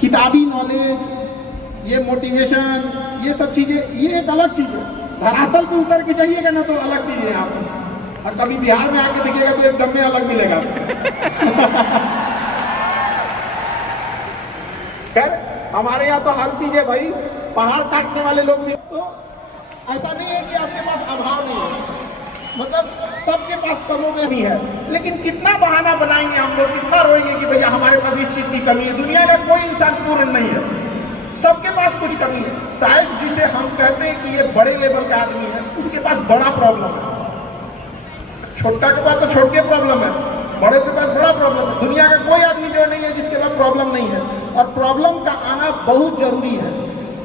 किताबी नॉलेज, ये मोटिवेशन, ये सब चीजें, ये एक अलग चीज है। धरातल पे उतर के जाइएगा ना तो अलग चीज है यहाँ पर, और कभी बिहार में आके दिखेगा तो एकदम में अलग मिलेगा। खैर हमारे यहाँ तो हर चीज है भाई, पहाड़ काटने वाले लोग भी, तो ऐसा नहीं है कि आपके पास अभाव नहीं है, मतलब सबके पास कमोबेश नहीं है, लेकिन कितना बहाना बनाएंगे हम लोग, कितना रोएंगे कि भैया हमारे पास इस चीज की कमी है। दुनिया का कोई इंसान पूर्ण नहीं है, सबके पास कुछ कमी है। शायद जिसे हम कहते हैं कि ये बड़े लेवल का आदमी है, उसके पास बड़ा प्रॉब्लम है, छोटा के पास तो छोटे प्रॉब्लम है, बड़े के पास बड़ा प्रॉब्लम है। दुनिया का कोई आदमी जो नहीं है जिसके पास प्रॉब्लम नहीं है, और प्रॉब्लम का आना बहुत जरूरी है,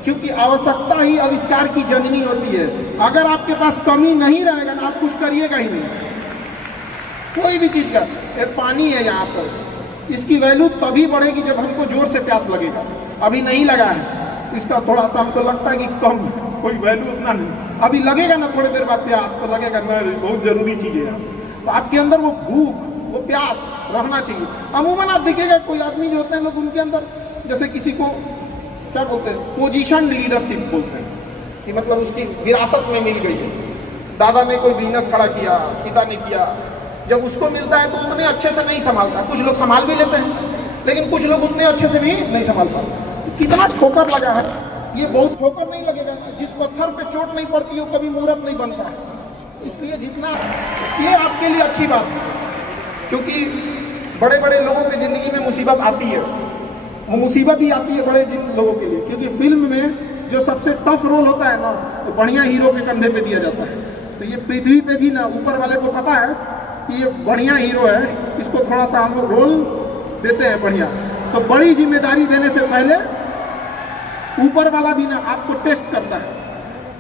क्योंकि आवश्यकता ही आविष्कार की जननी होती है। अगर आपके पास कमी नहीं रहेगा ना, आप कुछ करिएगा ही नहीं, कोई भी चीज का। ये पानी है यहाँ पर, इसकी वैल्यू तभी बढ़ेगी जब हमको जोर से प्यास लगेगा। अभी नहीं लगा है, इसका थोड़ा सा हमको लगता है कि कम, कोई वैल्यू उतना नहीं। अभी लगेगा ना थोड़ी देर बाद प्यास, तो लगेगा ना बहुत जरूरी चीज है। तो आपके अंदर वो भूख, वो प्यास रहना चाहिए। अमूमन आप देखिएगा कोई आदमी जो होते हैं लोग, उनके अंदर जैसे किसी को क्या बोलते हैं, पोजीशन लीडरशिप बोलते हैं, कि मतलब उसकी विरासत में मिल गई है। दादा ने कोई बिजनेस खड़ा किया, पिता ने किया, जब उसको मिलता है तो उतने अच्छे से नहीं संभालता। कुछ लोग संभाल भी लेते हैं, लेकिन कुछ लोग उतने अच्छे से भी नहीं संभाल पाते। कितना ठोकर लगा है, ये बहुत ठोकर नहीं लगेगा ना, जिस पत्थर पे चोट नहीं पड़ती वो कभी मूर्त नहीं बनता है। इसलिए जितना, ये आपके लिए अच्छी बात है, क्योंकि बड़े बड़े लोगों की जिंदगी में मुसीबत आती है, वो मुसीबत ही आती है बड़े लोगों के लिए, क्योंकि फिल्म में जो सबसे टफ रोल होता है ना, वो बढ़िया हीरो के कंधे पे दिया जाता है। तो ये पृथ्वी पे भी ना ऊपर वाले को पता है कि ये बढ़िया हीरो है, इसको थोड़ा सा हम लोग रोल देते हैं बढ़िया। तो बड़ी जिम्मेदारी देने से पहले ऊपर वाला भी ना आपको टेस्ट करता है,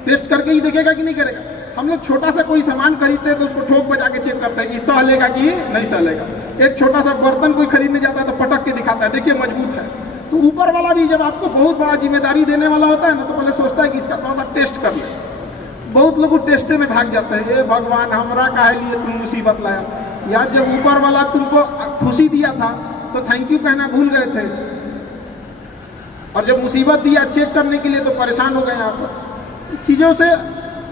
टेस्ट करके ही देखेगा कि नहीं करेगा। हम लोग छोटा सा कोई सामान खरीदते हैं तो उसको ठोक बजा के चेक करते हैं कि सहलेगा कि नहीं सहलेगा। एक छोटा सा बर्तन कोई खरीदने जाता है तो पटक के दिखाता है, देखिए मजबूत है। तो ऊपर वाला भी जब आपको बहुत बड़ा जिम्मेदारी देने वाला होता है ना, तो पहले सोचता है कि इसका थोड़ा सा टेस्ट कर ले। बहुत लोग टेस्टे में भाग जाते हैं, ये भगवान हमरा काहे लिए तुम मुसीबत लाया यार। जब ऊपर वाला तुमको खुशी दिया था तो थैंक यू कहना भूल गए थे, और जब मुसीबत दिया चेक करने के लिए तो परेशान हो गए। आप चीज़ों से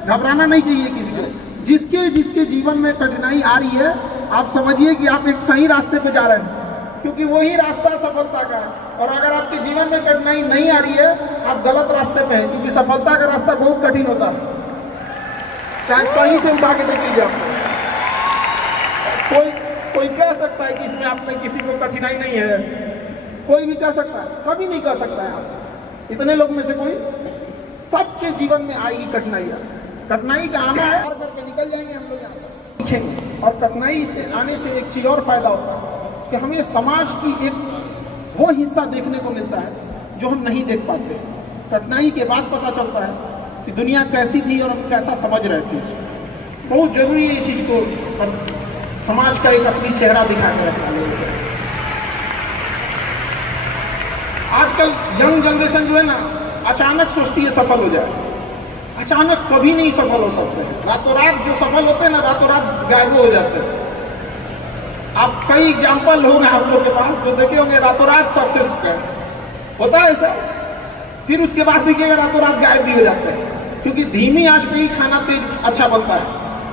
घबराना नहीं चाहिए किसी को। जिसके जिसके जीवन में कठिनाई आ रही है, आप समझिए कि आप एक सही रास्ते पे जा रहे हैं, क्योंकि वही रास्ता सफलता का है। और अगर आपके जीवन में कठिनाई नहीं आ रही है, आप गलत रास्ते पे हैं, क्योंकि सफलता का रास्ता बहुत कठिन होता है। चाहे कहीं से उठा के देख लीजिए आपको, कोई कह सकता है कि इसमें आप में किसी को कठिनाई नहीं है, कोई भी कह सकता है, कभी नहीं कह सकता है आप। इतने लोग में से कोई, सबके जीवन में आएगी कठिनाइयाँ। कठिनाई का आना है, और करके निकल जाएंगे हम लोग यहाँ पर, सीखेंगे। और कठिनाई से आने से एक चीज और फायदा होता है कि हमें समाज की एक वो हिस्सा देखने को मिलता है जो हम नहीं देख पाते। कठिनाई के बाद पता चलता है कि दुनिया कैसी थी और हम कैसा समझ रहे थे इसको। बहुत जरूरी है इस चीज को, समाज का एक असली चेहरा दिखा के रखना लोगों को। आजकल यंग जनरेशन जो है ना, अचानक सोचती है सफल हो जाए। अचानक कभी नहीं सफल हो सकते हैं। रातों रात जो सफल होते हैं ना, रातों रात गायब हो जाते हैं। आप कई एग्जाम्पल होंगे आप लोग के पास जो देखे होंगे, रातों रात सक्सेस होता है ऐसा, फिर उसके बाद देखिएगा रातों रात गायब भी हो जाते हैं। क्योंकि धीमी आंच पे ही खाना तेज अच्छा बनता है,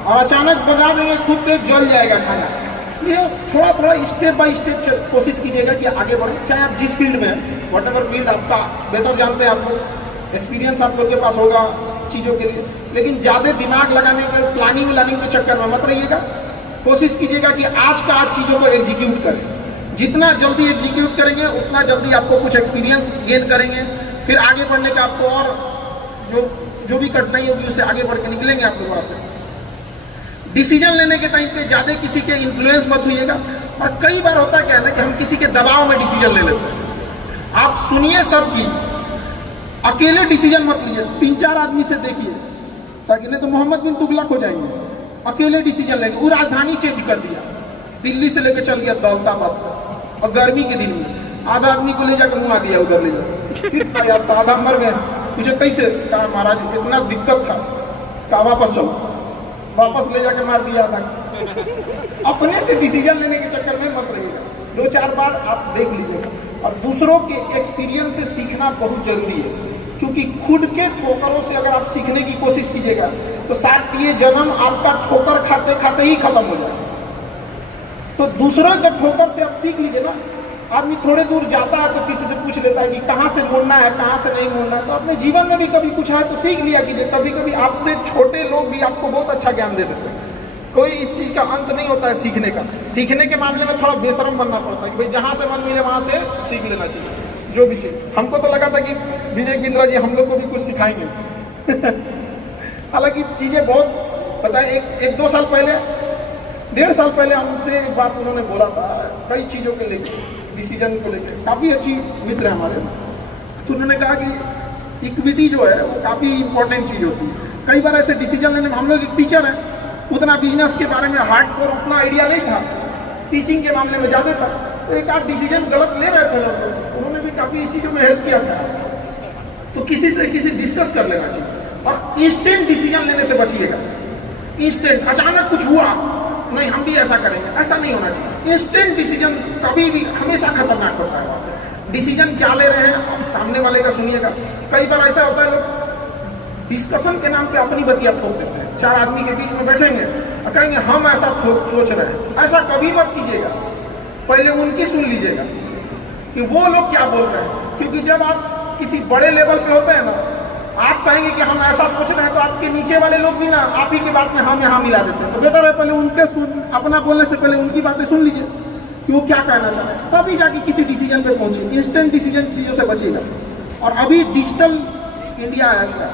और अचानक बना देंगे खुद तेज जल जाएगा खाना। इसलिए थोड़ा थोड़ा स्टेप बाय स्टेप कोशिश कीजिएगा कि आगे बढ़े। चाहे आप जिस फील्ड में हैं, वट एवर फील्ड आपका, बेटर जानते हैं आप लोग, एक्सपीरियंस आप लोग के पास होगा चीज़ों के लिए। लेकिन ज़्यादा दिमाग लगाने के, प्लानिंग के चक्कर में मत रहिएगा। कोशिश कीजिएगा कि आज का आज चीज़ों को एग्जीक्यूट करें। जितना जल्दी एग्जीक्यूट करेंगे उतना जल्दी आपको कुछ एक्सपीरियंस गेन करेंगे, फिर आगे बढ़ने का आपको और जो भी कठिनाई होगी उससे आगे बढ़ के निकलेंगे आप लोग। आप डिसीजन लेने के टाइम पे ज़्यादा किसी के इन्फ्लुएंस मत होइएगा। और कई बार होता क्या है ना कि हम किसी के दबाव में डिसीजन ले लेते हैं। आप सुनिए सबकी, अकेले डिसीजन मत लीजिए, 3-4 आदमी से देखिए, ताकि नहीं तो मोहम्मद बिन तुगलक हो जाएंगे। अकेले डिसीजन लेंगे। वो राजधानी चेंज कर दिया, दिल्ली से लेकर चल गया दौलताबाद पर, और गर्मी के दिन में आधा आदमी को ले जाकर मुँह दिया उधर ले जाकर। फिर यार आधा मर गए, मुझे कैसे, कहा महाराज इतना दिक्कत था, कहा वापस चलो, वापस ले जाकर मार दिया था। अपने से डिसीजन लेने के चक्कर में मत रहिएगा। 2-4 बार आप देख लीजिएगा। और दूसरों के एक्सपीरियंस से सीखना बहुत जरूरी है, क्योंकि खुद के ठोकरों से अगर आप सीखने की कोशिश कीजिएगा तो शायद ये जन्म आपका ठोकर खाते खाते ही खत्म हो जाए। तो दूसरों के ठोकर से आप सीख लीजिए ना। आदमी थोड़े दूर जाता है तो किसी से पूछ लेता है कि कहाँ से मुड़ना है, कहाँ से नहीं मुड़ना है। तो अपने जीवन में भी कभी कुछ है तो सीख लिया कीजिए। कभी कभी आपसे छोटे लोग भी आपको बहुत अच्छा ज्ञान दे देते हैं। कोई इस चीज़ का अंत नहीं होता है सीखने का। सीखने के मामले में थोड़ा बेशरम बनना पड़ता है कि भाई जहाँ से मन मिले वहाँ से सीख लेना चाहिए जो भी चीज़। हमको तो लगा था कि विवेक बिंद्रा जी हम लोग को भी कुछ सिखाएंगे। हालांकि चीज़ें बहुत पता है। एक 2 साल पहले, 1.5 साल पहले हमसे एक बात उन्होंने बोला था कई चीज़ों के लेकर, डिसीजन को लेकर। काफ़ी अच्छी मित्र है हमारे। तो उन्होंने कहा कि इक्विटी जो है वो काफ़ी इंपॉर्टेंट चीज़ होती है। कई बार ऐसे डिसीजन लेने में, हम लोग एक टीचर हैं, उतना बिजनेस के बारे में हार्डकोर उतना आइडिया नहीं था, टीचिंग के मामले में ज़्यादा था। तो एक आध डिसीजन गलत ले रहे थे लोग, उन्होंने भी काफ़ी इस चीज़ों में हेल्प किया था। तो किसी से डिस्कस कर लेना चाहिए और इंस्टेंट डिसीजन लेने से बचिएगा। इंस्टेंट अचानक कुछ हुआ, नहीं हम भी ऐसा करेंगे, ऐसा नहीं होना चाहिए। इंस्टेंट डिसीजन कभी भी हमेशा खतरनाक होता है। डिसीजन क्या ले रहे हैं आप सामने वाले का सुनिएगा। कई बार ऐसा होता है लोग डिस्कशन के नाम पे अपनी बतिया ठोक देते हैं। 4 आदमी के बीच में बैठेंगे और कहेंगे हम ऐसा सोच रहे हैं। ऐसा कभी मत कीजिएगा, पहले उनकी सुन लीजिएगा कि वो लोग क्या बोल रहे हैं। क्योंकि जब आप किसी बड़े लेवल पे होते हैं ना, आप कहेंगे कि हम ऐसा सोच रहे हैं तो आपके नीचे वाले लोग भी ना आप ही की बात में हम यहाँ मिला देते हैं। तो बेटर है पहले उनके अपना बोलने से पहले उनकी बातें सुन लीजिए कि वो क्या कहना चाह रहे हैं, तभी जाके किसी डिसीजन पे पहुंचे। इंस्टेंट डिसीजन चीज़ों से बचेगा। और अभी डिजिटल इंडिया आ गया,